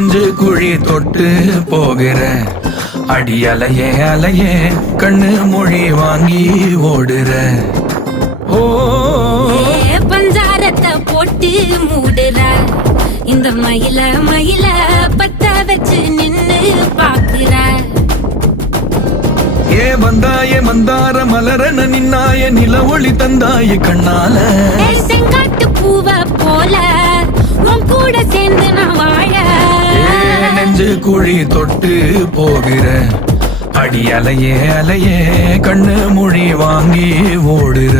நெஞ்சு குழி தொட்டு போகிற அடி அலையே அலையே கண்ணு மொழி வாங்கி ஓடுற. ஓ பஞ்சாரத்தை போட்டு மூடுற இந்த மயில மயில பத்த வச்சு நின்னு பாக்குற. ஏ வந்தாய மந்தார மலரன நின்னாய நில ஒளி தந்தாய கண்ணால. செங்காட்டு பூவ போல உன் கூட சேர்ந்து நான் வாழ. நெஞ்சு குழி தொட்டு போகிற அடி அலையே அலையே கண்ணு மொழி வாங்கி ஓடுற.